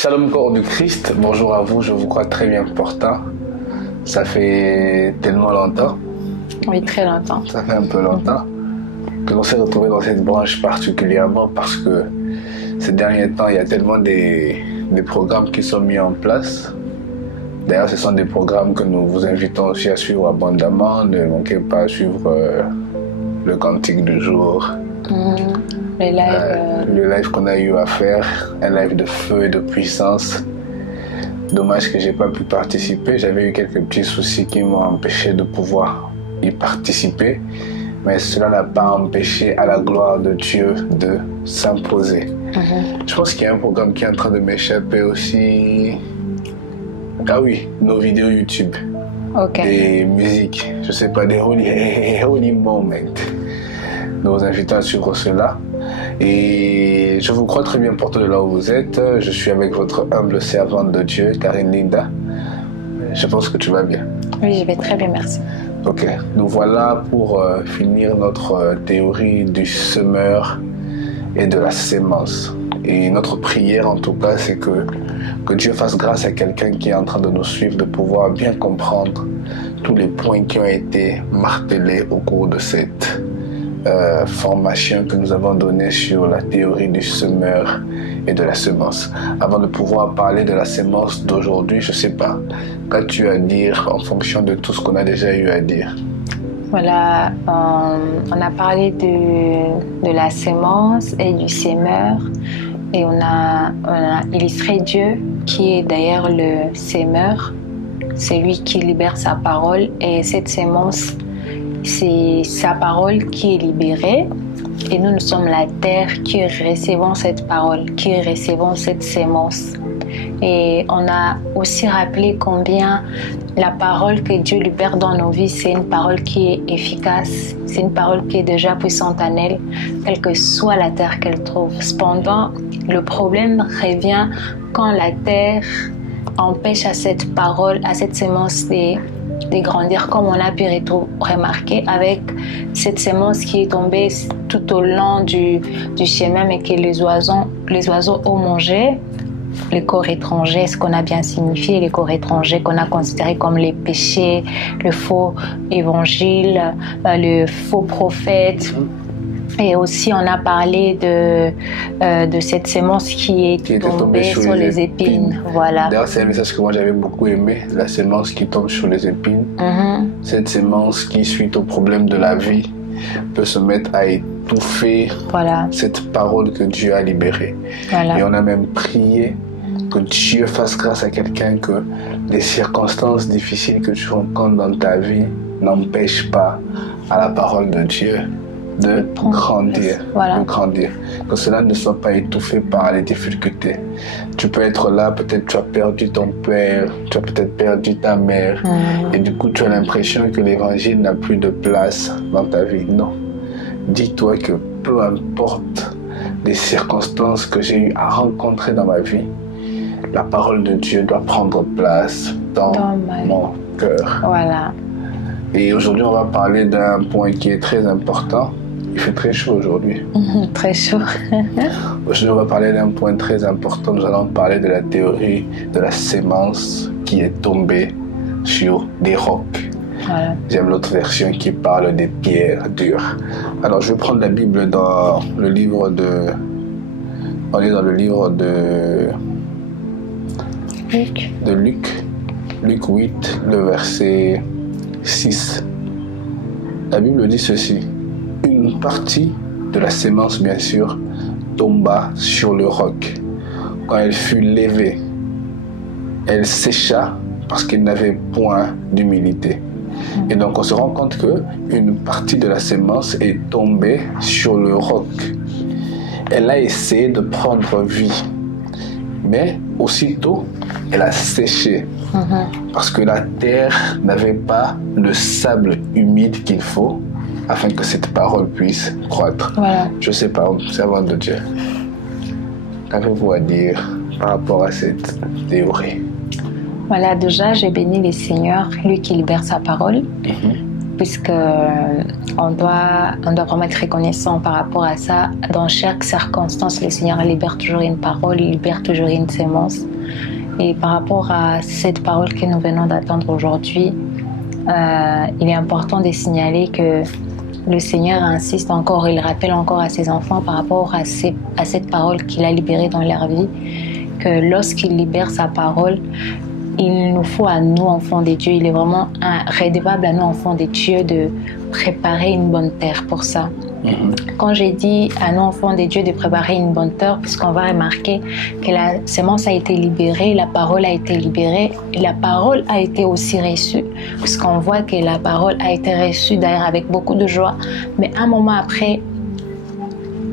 Shalom corps du Christ, bonjour à vous, je vous crois très bien portant. Ça fait tellement longtemps. Oui, très longtemps. Ça fait un peu longtemps que l'on s'est retrouvé dans cette branche particulièrement parce que ces derniers temps, il y a tellement des programmes qui sont mis en place. D'ailleurs, ce sont des programmes que nous vous invitons aussi à suivre abondamment. Ne manquez pas à suivre le cantique du jour. Le live qu'on a eu à faire, un live de feu et de puissance. Dommage que j'ai pas pu participer, j'avais eu quelques petits soucis qui m'ont empêché de pouvoir y participer, mais cela n'a pas empêché à la gloire de Dieu de s'imposer. Je pense qu'il y a un programme qui est en train de m'échapper aussi. Ah oui, nos vidéos YouTube. Des musiques, je sais pas, des holy moments. Nous vous invitons à suivre cela. Et je vous crois très bien porté de là où vous êtes. Je suis avec votre humble servante de Dieu, Karine Linda. Je pense que tu vas bien. Oui, je vais très bien, merci. Ok, nous voilà pour finir notre théorie du semeur et de la sémence. Et notre prière en tout cas, c'est que Dieu fasse grâce à quelqu'un qui est en train de nous suivre, de pouvoir bien comprendre tous les points qui ont été martelés au cours de cette formation que nous avons donnée sur la théorie du semeur et de la semence. Avant de pouvoir parler de la semence d'aujourd'hui, je ne sais pas, qu'as-tu à dire en fonction de tout ce qu'on a déjà eu à dire? Voilà, on a parlé de la semence et du semeur et on a illustré Dieu qui est d'ailleurs le semeur, c'est lui qui libère sa parole et cette semence, c'est sa parole qui est libérée et nous sommes la terre qui recevons cette parole, qui recevons cette sémence. Et on a aussi rappelé combien la parole que Dieu libère dans nos vies, c'est une parole qui est efficace, c'est une parole qui est déjà puissante en elle, quelle que soit la terre qu'elle trouve. Cependant, le problème revient quand la terre empêche à cette parole, à cette sémence de grandir, comme on a pu remarquer avec cette sémence qui est tombée tout au long du chemin, mais que les oiseaux ont mangé. Les corps étrangers, ce qu'on a bien signifié, les corps étrangers qu'on a considérés comme les péchés, le faux évangile, le faux prophète. Et aussi, on a parlé de cette sémence qui est tombée sur les épines. Voilà. D'ailleurs, c'est un message que moi j'avais beaucoup aimé, la sémence qui tombe sur les épines. Cette sémence qui, suite au problème de la vie, peut se mettre à étouffer cette parole que Dieu a libérée. Et on a même prié que Dieu fasse grâce à quelqu'un, que les circonstances difficiles que tu rencontres dans ta vie n'empêchent pas à la parole de Dieu de grandir, que cela ne soit pas étouffé par les difficultés. Tu peux être là, peut-être tu as perdu ton père, tu as peut-être perdu ta mère, et du coup tu as l'impression que l'évangile n'a plus de place dans ta vie. Non, dis-toi que peu importe les circonstances que j'ai eu à rencontrer dans ma vie, la parole de Dieu doit prendre place dans mon cœur. Voilà. Et aujourd'hui on va parler d'un point qui est très important. Il fait très chaud aujourd'hui. Très chaud. Aujourd'hui, on va parler d'un point très important. Nous allons parler de la théorie de la sémence qui est tombée sur des rocs. Voilà. J'aime l'autre version qui parle des pierres dures. Alors, je vais prendre la Bible dans le livre de... On est dans le livre de Luc. Luc 8, le verset 6. La Bible dit ceci. Une partie de la sémence, bien sûr, tomba sur le roc. Quand elle fut levée, elle sécha parce qu'elle n'avait point d'humilité. Et donc on se rend compte qu'une partie de la sémence est tombée sur le roc. Elle a essayé de prendre vie, mais aussitôt elle a séché parce que la terre n'avait pas le sable humide qu'il faut afin que cette parole puisse croître. Je ne sais pas, servant de Dieu, qu'avez-vous à dire par rapport à cette théorie? Voilà, déjà, j'ai béni le Seigneur, lui qui libère sa parole. puisque on doit vraiment être reconnaissant par rapport à ça. Dans chaque circonstance, le Seigneur libère toujours une parole, il libère toujours une sémence. Et par rapport à cette parole que nous venons d'attendre aujourd'hui, il est important de signaler que le Seigneur insiste encore, il rappelle encore à ses enfants par rapport à cette parole qu'il a libérée dans leur vie, que lorsqu'il libère sa parole, il nous faut à nous, enfants de Dieu, il est vraiment redevable à nous, enfants de Dieu, de préparer une bonne terre pour ça. Quand j'ai dit à nous, enfants de Dieu, de préparer une bonne terre, puisqu'on va remarquer que la sémence a été libérée, la parole a été libérée, et la parole a été aussi reçue, puisqu'on voit que la parole a été reçue d'ailleurs avec beaucoup de joie, mais un moment après,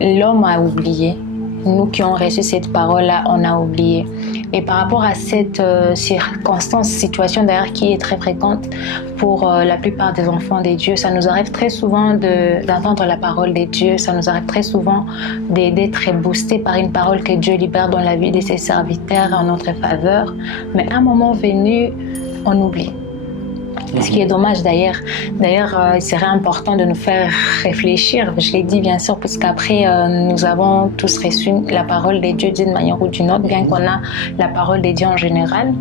l'homme a oublié. Nous qui avons reçu cette parole-là, on a oublié. Et par rapport à cette circonstance, situation d'ailleurs qui est très fréquente pour la plupart des enfants de Dieu, ça nous arrive très souvent d'entendre la parole de Dieu, ça nous arrive très souvent d'être boosté par une parole que Dieu libère dans la vie de ses serviteurs en notre faveur. Mais à un moment venu, on oublie. Ce qui est dommage d'ailleurs. D'ailleurs, il serait important de nous faire réfléchir. Je l'ai dit bien sûr, parce qu'après, nous avons tous reçu la parole de Dieu d'une manière ou d'une autre, bien qu'on a la parole de Dieu en général.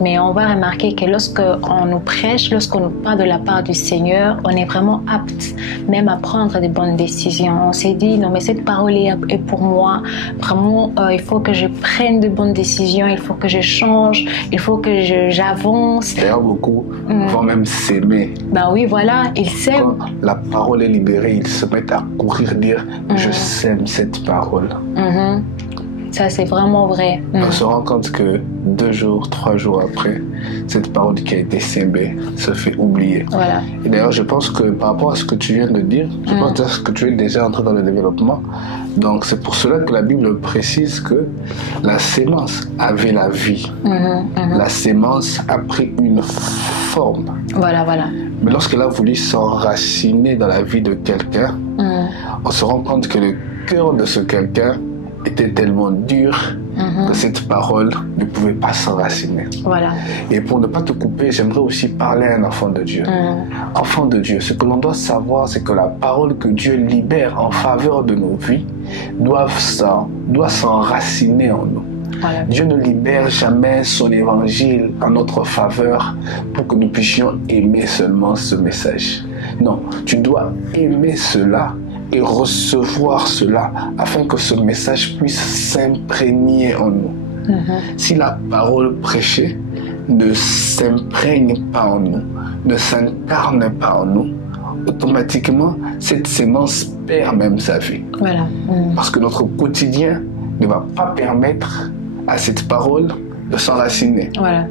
Mais on va remarquer que lorsqu'on nous prêche, lorsqu'on nous parle de la part du Seigneur, on est vraiment apte même à prendre de bonnes décisions. On s'est dit, non mais cette parole est pour moi. Vraiment, il faut que je prenne de bonnes décisions, il faut que je change, il faut que j'avance. D'ailleurs, beaucoup vont même s'aimer. Ben oui, voilà, ils s'aiment. Quand la parole est libérée, ils se mettent à courir dire, je sème cette parole. Ça, c'est vraiment vrai. On se rend compte que 2 jours, 3 jours après, cette parole qui a été sémée se fait oublier. Voilà. Et d'ailleurs, je pense que par rapport à ce que tu viens de dire, je pense que tu es déjà entré dans le développement. Donc, c'est pour cela que la Bible précise que la sémence avait la vie. La sémence a pris une forme. Voilà. Mais lorsqu'elle a voulu s'enraciner dans la vie de quelqu'un, on se rend compte que le cœur de ce quelqu'un était tellement dur que cette parole ne pouvait pas s'enraciner. Voilà. Et pour ne pas te couper, j'aimerais aussi parler à un enfant de Dieu. Enfant de Dieu, ce que l'on doit savoir, c'est que la parole que Dieu libère en faveur de nos vies doit s'enraciner en nous. Voilà. Dieu ne libère jamais son évangile en notre faveur pour que nous puissions aimer seulement ce message. Non, tu dois aimer cela et recevoir cela afin que ce message puisse s'imprégner en nous. Si la parole prêchée ne s'imprègne pas en nous, ne s'incarne pas en nous, automatiquement cette sémence perd même sa vie. Voilà. Parce que notre quotidien ne va pas permettre à cette parole de s'enraciner. Voilà.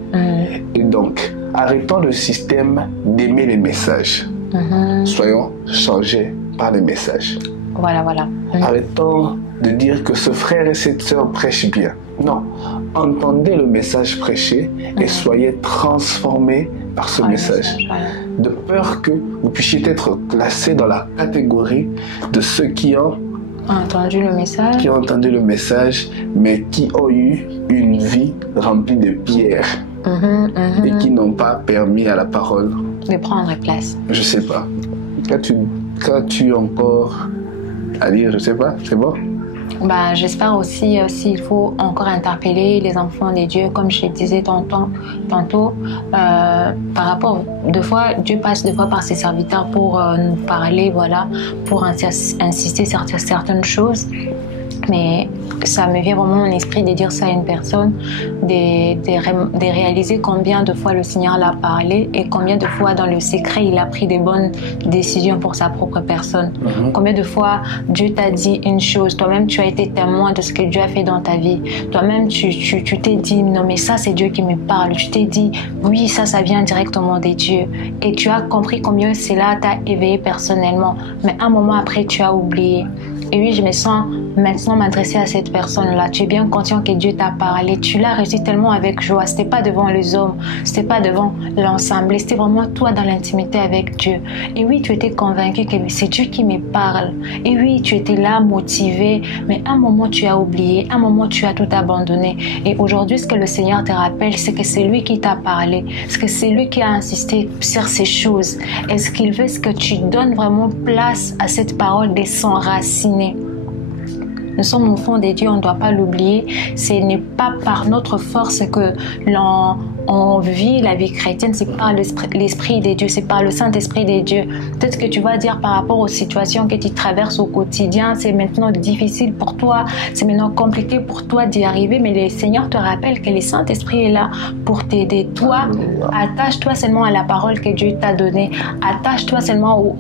Et donc, arrêtons le système d'aimer les messages. Soyons changés par les messages. Voilà. Arrêtons de dire que ce frère et cette sœur prêchent bien. Non, entendez le message prêché et soyez transformés par ce message. De peur que vous puissiez être classés dans la catégorie de ceux qui ont entendu le message, mais qui ont eu une vie remplie de pierres et qui n'ont pas permis à la parole de prendre place. Je sais pas. Qu'as-tu encore à dire? Je sais pas. C'est bon? J'espère aussi s'il faut encore interpeller les enfants de Dieu, comme je disais tantôt, par rapport, Dieu passe deux fois par ses serviteurs pour nous parler, pour insister sur certaines choses. Mais ça me vient vraiment en esprit de dire ça à une personne, de réaliser combien de fois le Seigneur l'a parlé et combien de fois dans le secret il a pris des bonnes décisions pour sa propre personne. Combien de fois Dieu t'a dit une chose, toi-même tu as été témoin de ce que Dieu a fait dans ta vie. Toi-même tu t'es dit non mais ça c'est Dieu qui me parle. Tu t'es dit oui ça vient directement de Dieu. Et tu as compris combien cela t'a éveillé personnellement. Mais un moment après tu as oublié. Et oui, je me sens maintenant m'adresser à cette personne-là. Tu es bien conscient que Dieu t'a parlé. Tu l'as reçu tellement avec joie. C'était pas devant les hommes, c'était pas devant l'ensemble, c'était vraiment toi dans l'intimité avec Dieu. Et oui, tu étais convaincu que c'est Dieu qui me parle. Et oui, tu étais là, motivé, mais à un moment tu as oublié, à un moment tu as tout abandonné. Et aujourd'hui, ce que le Seigneur te rappelle, c'est que c'est lui qui t'a parlé, c'est que c'est lui qui a insisté sur ces choses. Est-ce qu'il veut que tu donnes vraiment place à cette parole de s'enraciner? Nous sommes enfants de Dieu, on ne doit pas l'oublier. Ce n'est pas par notre force que on vit la vie chrétienne, c'est par l'Esprit de Dieu, c'est par le Saint-Esprit de Dieu. Peut-être que tu vas dire par rapport aux situations que tu traverses au quotidien, c'est maintenant difficile pour toi, c'est maintenant compliqué pour toi d'y arriver, mais le Seigneur te rappelle que le Saint-Esprit est là pour t'aider. Toi, attache-toi seulement à la parole que Dieu t'a donnée, attache-toi seulement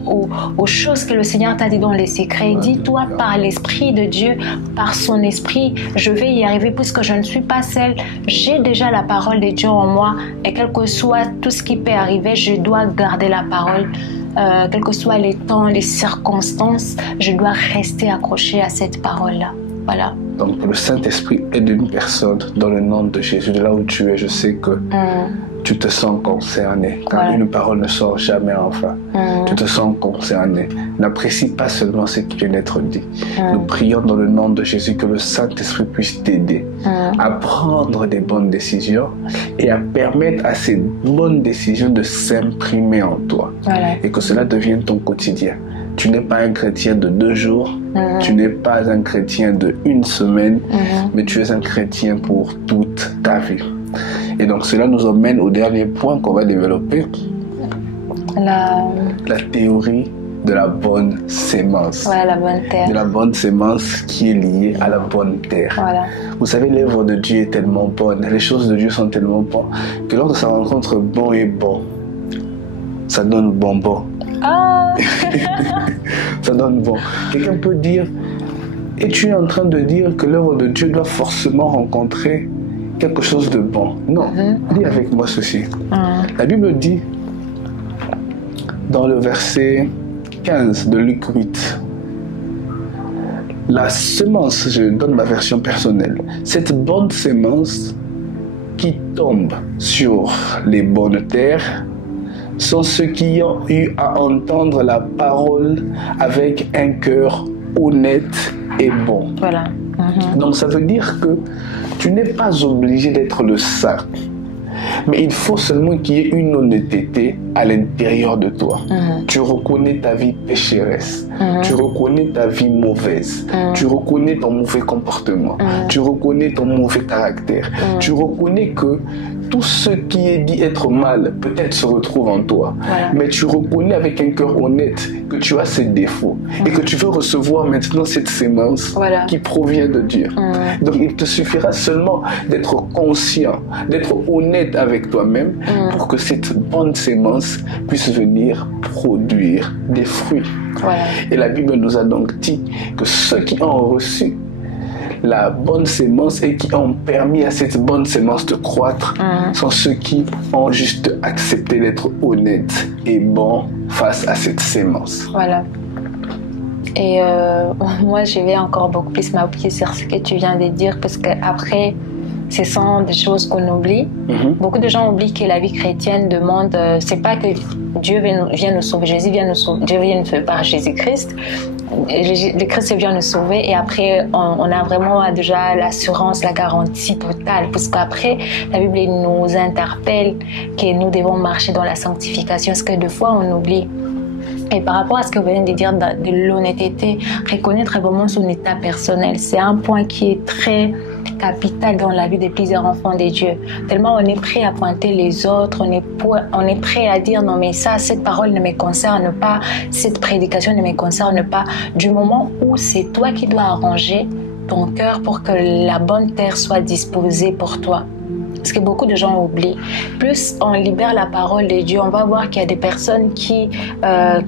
aux choses que le Seigneur t'a dit dans les secrets. Dis-toi par l'Esprit de Dieu, par son Esprit, je vais y arriver puisque je ne suis pas seule, j'ai déjà la parole de Dieu en moi, et quel que soit tout ce qui peut arriver, je dois garder la parole. Quels que soient les temps, les circonstances, je dois rester accroché à cette parole-là. Voilà. Donc le Saint-Esprit aide une personne dans le nom de Jésus. De là où tu es, je sais que tu te sens concerné. Car une parole ne sort jamais enfin. Tu te sens concerné. N'apprécie pas seulement ce qui vient d'être dit. Nous prions dans le nom de Jésus que le Saint-Esprit puisse t'aider à prendre des bonnes décisions et à permettre à ces bonnes décisions de s'imprimer en toi. Et que cela devienne ton quotidien. Tu n'es pas un chrétien de 2 jours, tu n'es pas un chrétien de 1 semaine, mais tu es un chrétien pour toute ta vie. Et donc cela nous emmène au dernier point qu'on va développer, la théorie de la bonne sémence. Voilà, la bonne terre. De la bonne sémence qui est liée à la bonne terre. Voilà. Vous savez, l'œuvre de Dieu est tellement bonne, les choses de Dieu sont tellement bonnes, que lorsque ça rencontre bon et bon, ça donne bonbon. Ah. Ça donne bon. Quelqu'un peut dire, et tu es en train de dire que l'œuvre de Dieu doit forcément rencontrer quelque chose de bon. Non, dis avec moi ceci. La Bible dit, dans le verset 15 de Luc 8, la semence, je donne ma version personnelle, cette bonne semence qui tombe sur les bonnes terres sont ceux qui ont eu à entendre la parole avec un cœur honnête et bon. Voilà. Donc ça veut dire que tu n'es pas obligé d'être le saint, mais il faut seulement qu'il y ait une honnêteté à l'intérieur de toi. Tu reconnais ta vie pécheresse, tu reconnais ta vie mauvaise, tu reconnais ton mauvais comportement, tu reconnais ton mauvais caractère, tu reconnais que tout ce qui est dit être mal peut-être se retrouve en toi, mais tu reconnais avec un cœur honnête que tu as ces défauts et que tu veux recevoir maintenant cette sémence qui provient de Dieu. Donc il te suffira seulement d'être conscient, d'être honnête avec toi-même pour que cette bonne sémence puisse venir produire des fruits. Et la Bible nous a donc dit que ceux qui ont reçu la bonne sémence et qui ont permis à cette bonne sémence de croître sont ceux qui ont juste accepté d'être honnêtes et bons face à cette sémence. Voilà. Et moi, je vais encore beaucoup plus m'appuyer sur ce que tu viens de dire, parce qu'après, ce sont des choses qu'on oublie. Beaucoup de gens oublient que la vie chrétienne demande, c'est pas que Dieu vient nous sauver, Jésus vient nous sauver, Dieu vient nous sauver par Jésus-Christ. Le Christ vient nous sauver et après on a vraiment déjà l'assurance, la garantie totale, parce qu'après la Bible nous interpelle que nous devons marcher dans la sanctification, ce que des fois on oublie. Et par rapport à ce que vous venez de dire de l'honnêteté, reconnaître vraiment son état personnel, c'est un point qui est très capital dans la vie de plusieurs enfants de Dieu. Tellement on est prêt à pointer les autres, on est prêt à dire non mais ça, cette parole ne me concerne pas, cette prédication ne me concerne pas, du moment où c'est toi qui dois arranger ton cœur pour que la bonne terre soit disposée pour toi. Parce que beaucoup de gens oublient. Plus on libère la parole de Dieu, on va voir qu'il y a des personnes qui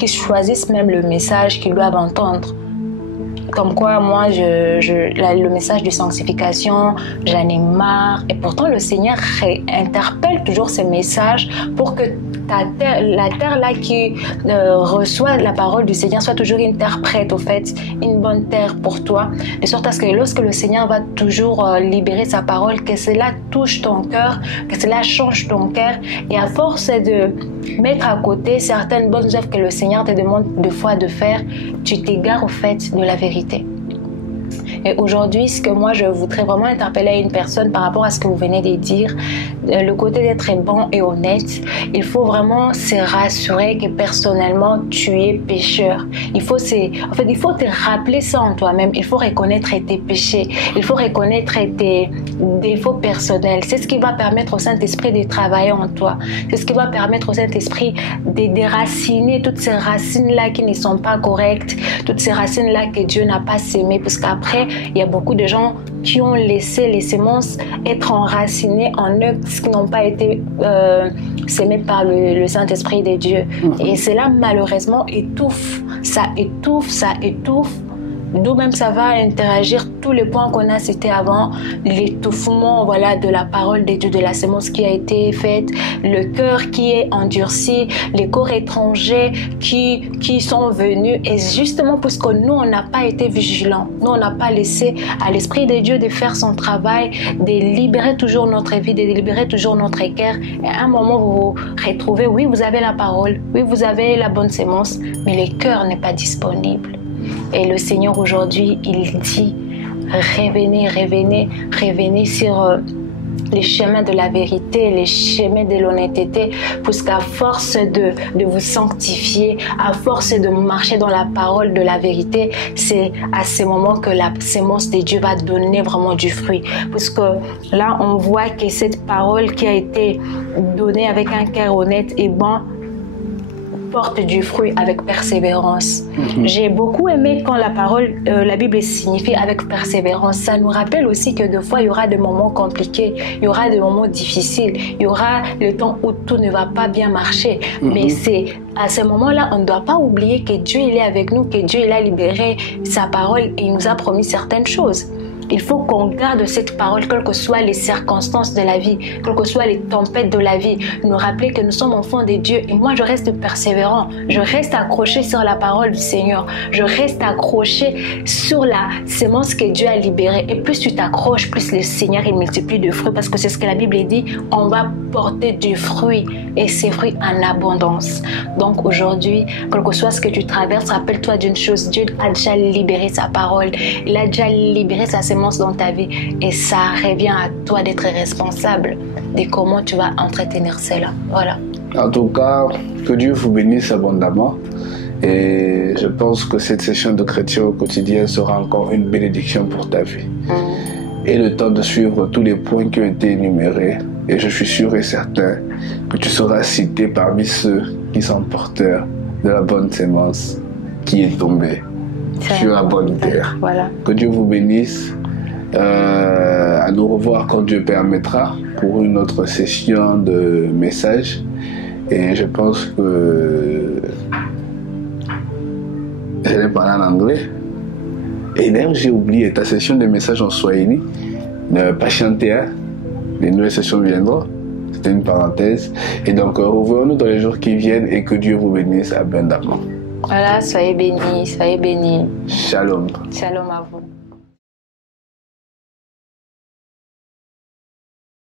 choisissent même le message qu'ils doivent entendre. Comme quoi, moi, le message de sanctification, j'en ai marre. Et pourtant, le Seigneur interpelle toujours ces messages pour que la terre là qui reçoit la parole du Seigneur soit toujours une terre prête, au fait, une bonne terre pour toi, de sorte à ce que lorsque le Seigneur va toujours libérer sa parole, que cela touche ton cœur, que cela change ton cœur, et à force de mettre à côté certaines bonnes œuvres que le Seigneur te demande de fois de faire, tu t'égares au fait de la vérité. Et aujourd'hui, ce que moi je voudrais vraiment interpeller à une personne par rapport à ce que vous venez de dire, le côté d'être bon et honnête, il faut vraiment se rassurer que personnellement tu es pécheur. Il faut te rappeler ça en toi-même. Il faut reconnaître tes péchés. Il faut reconnaître tes défauts personnels. C'est ce qui va permettre au Saint-Esprit de travailler en toi. C'est ce qui va permettre au Saint-Esprit de déraciner toutes ces racines-là qui ne sont pas correctes, toutes ces racines-là que Dieu n'a pas sémées, parce qu'après, il y a beaucoup de gens qui ont laissé les semences être enracinées en eux, qui n'ont pas été sémées par le Saint-Esprit de Dieu. Et cela, malheureusement, étouffe. Ça étouffe. D'où même ça va interagir tous les points qu'on a cités avant, l'étouffement de la parole de Dieu, de la sémence qui a été faite, le cœur qui est endurci, les corps étrangers qui sont venus, et justement parce que nous on n'a pas été vigilants, nous on n'a pas laissé à l'Esprit de Dieu de faire son travail, de libérer toujours notre vie, de libérer toujours notre cœur, et à un moment vous vous retrouvez, oui vous avez la parole, oui vous avez la bonne sémence, mais le cœur n'est pas disponible. Et le Seigneur aujourd'hui, il dit, revenez sur les chemins de la vérité, les chemins de l'honnêteté, puisqu'à force de vous sanctifier, à force de marcher dans la parole de la vérité, c'est à ce moment que la sémence de Dieu va donner vraiment du fruit. Puisque là, on voit que cette parole qui a été donnée avec un cœur honnête et bon, porte du fruit avec persévérance. J'ai beaucoup aimé quand la Bible signifie avec persévérance. Ça nous rappelle aussi que des fois, il y aura des moments compliqués, il y aura des moments difficiles, il y aura le temps où tout ne va pas bien marcher. Mais c'est à ce moment-là, on ne doit pas oublier que Dieu il est avec nous, que Dieu il a libéré sa parole et il nous a promis certaines choses. Il faut qu'on garde cette parole, quelles que soient les circonstances de la vie, quelles que soient les tempêtes de la vie. Nous rappeler que nous sommes enfants de Dieu. Et moi, je reste persévérant. Je reste accroché sur la parole du Seigneur. Je reste accroché sur la sémence que Dieu a libérée. Et plus tu t'accroches, plus le Seigneur il multiplie de fruits. Parce que c'est ce que la Bible dit. On va porter du fruit. Et ces fruits en abondance. Donc aujourd'hui, quel que soit ce que tu traverses, rappelle-toi d'une chose. Dieu a déjà libéré sa parole. Il a déjà libéré sa sémence dans ta vie, et ça revient à toi d'être responsable de comment tu vas entretenir cela. Voilà. En tout cas, que Dieu vous bénisse abondamment, et je pense que cette session de chrétien au quotidien sera encore une bénédiction pour ta vie. Et le temps de suivre tous les points qui ont été énumérés, et je suis sûr et certain que tu seras cité parmi ceux qui sont porteurs de la bonne sémence qui est tombée sur la bonne terre. Voilà. Que Dieu vous bénisse. À nous revoir quand Dieu permettra pour une autre session de messages. Et je pense que je vais parler en anglais. Et d'ailleurs, j'ai oublié ta session de messages en Swahili. Ne pas chanter, les nouvelles sessions viendront. C'était une parenthèse. Et donc, revoyons-nous dans les jours qui viennent et que Dieu vous bénisse abondamment. Voilà, soyez bénis, soyez bénis. Shalom. Shalom à vous.